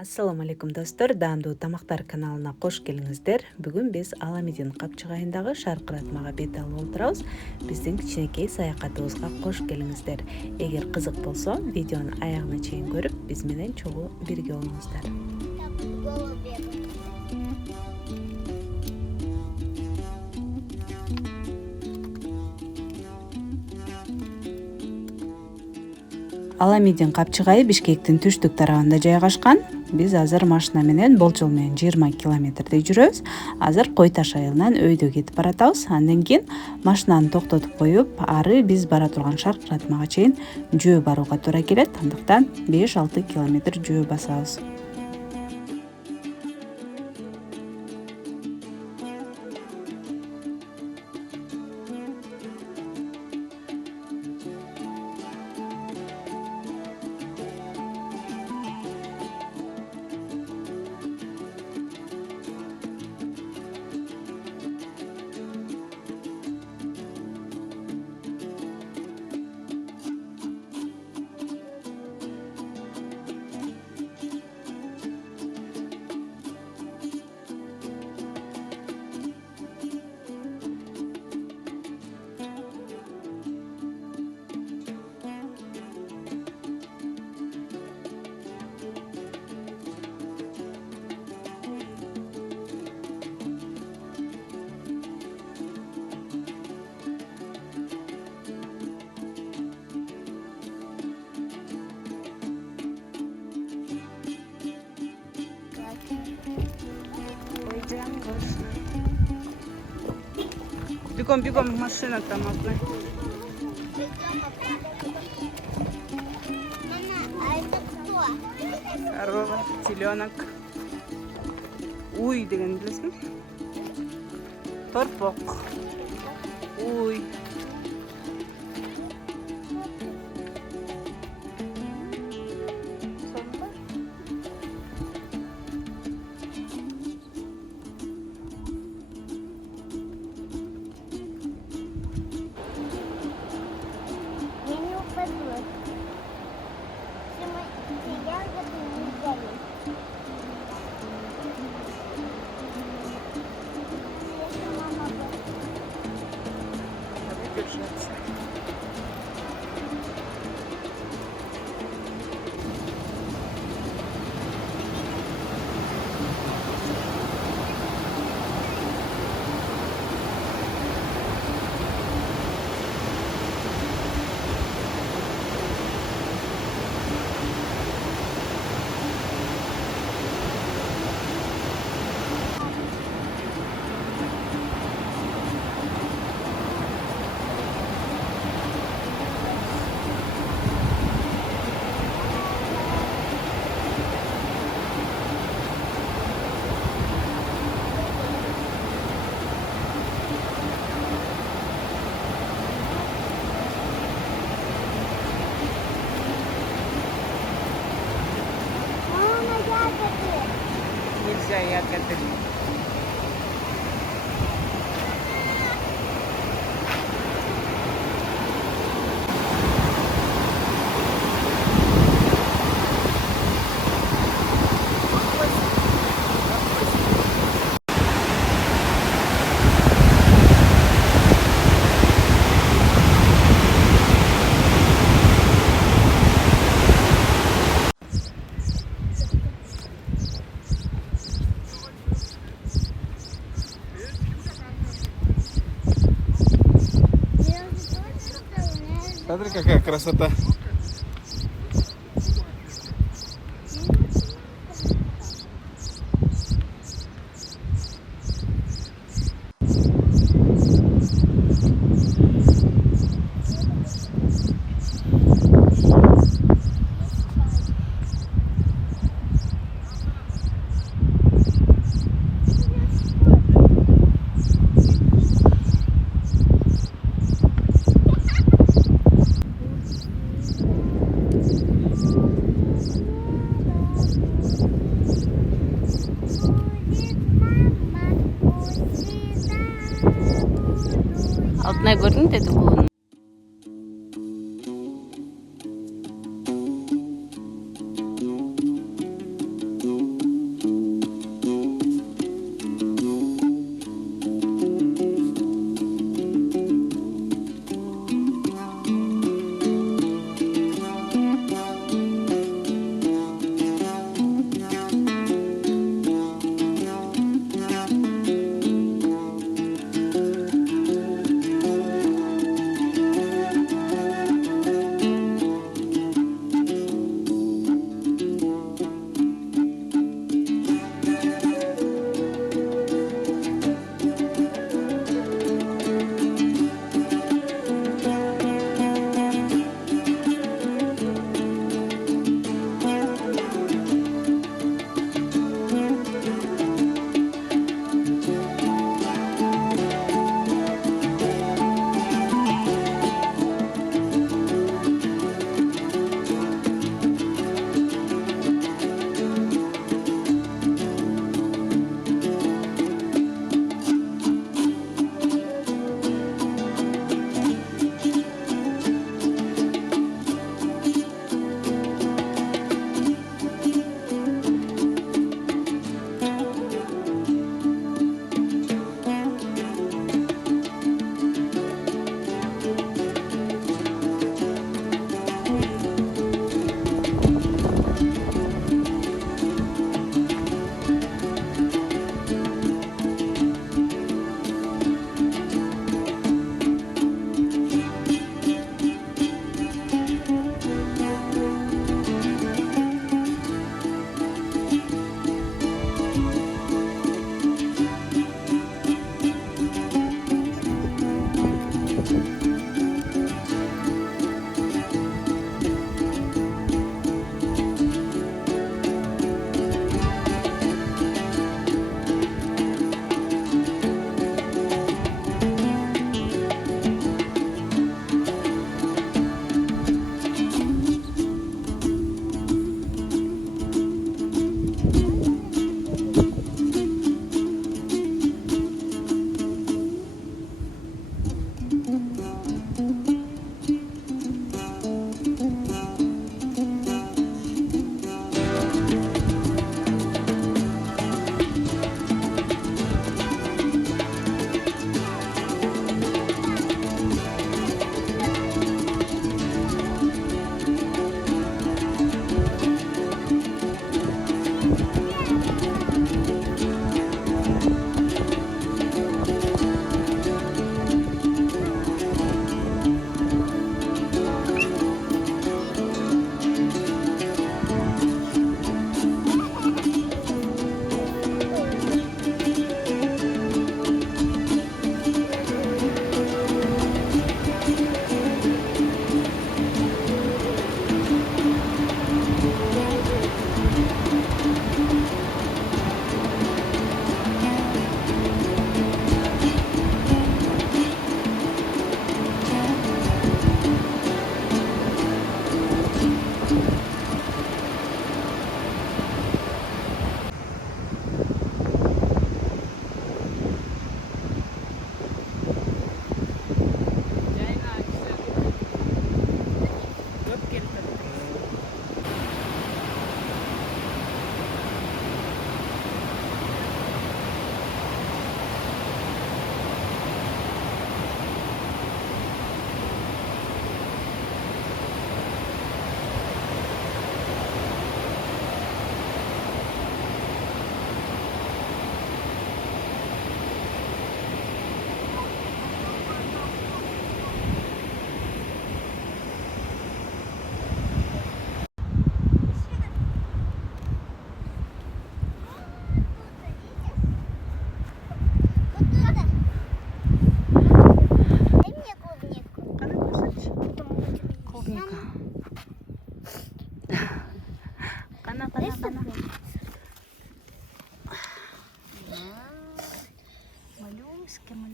Ассаламу алейкум достор, Даамдуу Тамактар каналына кош келиңиздер. Бүгүн биз Аламедин капчыгайындагы шаркыратмага бет алып отурабыз. Биздин кичинекей саякатыбызга кош келиңиздер. Эгер кызык болсо, видеону аягына чейин көрүп, биз менен чогуу бирге болуңуздар. Аламедин капчыгайы Бишкектин түштүк тарабында жайгашкан. Биз азыр машина менен болжол менен 20 километрдей жүрөбүз. Азыр кой-таш айылынан өйдө кетип баратабыз. Андан кийин машинаны токтотуп коюп, ары биз бара турган шаркыратмага чейин жөө барууга туура келет. Андыктан 5-6 километр жөө басабыз. Бегом, машина там одна. Мама, а это кто? Корова, теленок. Уй деген билесиңби? Торпок. Уй. Нельзя ягоды. Смотри, какая красота. Алтынай көрдүң деди кулун.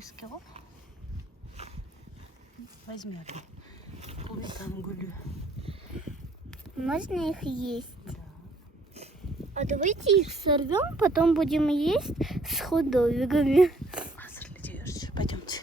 Малюське, о. Возьмем. Там гулю. Можно их есть? Да. А давайте их сорвем, потом будем есть с хот-догами. Пойдемте.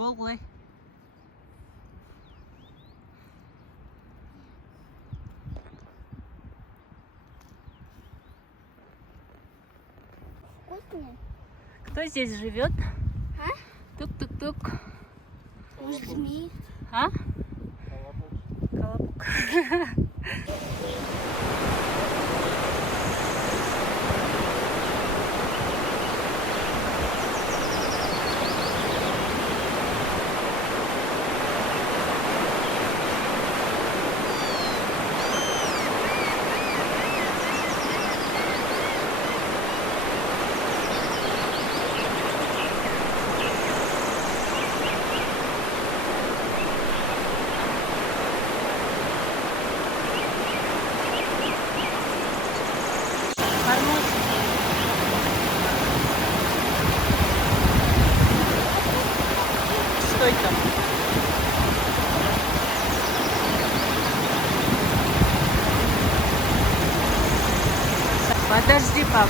Болгой. Вкусные? Кто здесь живет? А? Тук-тук-тук. Может, змеи? А? Колобок. Подожди, папу.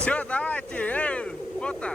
Все, давайте, фото.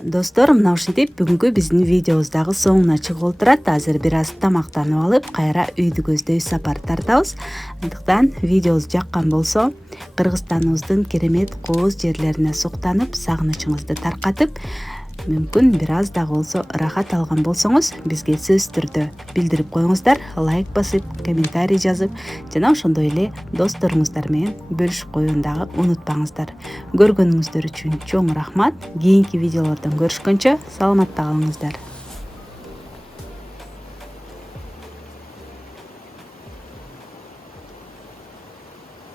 Достор, мына ушинтип бүгүнкү биздин видеобуздагы соңуна чыгып отурат. Азыр бир аз тамактанып алып, кайра үйдү көздөй сапар тартабыз. Андыктан видеобуз жаккан болсо, Кыргызстаныбыздын керемет кооз жерлерине суктанып, сагынычыңызды таркатып, мүмкүн бир аз да болсо ырахат алган болсоңуз, бизге сөзсүз түрдө билдирип коюңуздар, лайк басып, комментарий жазып, жана ошондой эле досторуңуздар менен бөлүшүп коюуну дагы унутпаңыздар. Көргөнүңүздөр үчүн чоң рахмат. Кийинки видеолордон көрүшкөнчө саламатта калыңыздар.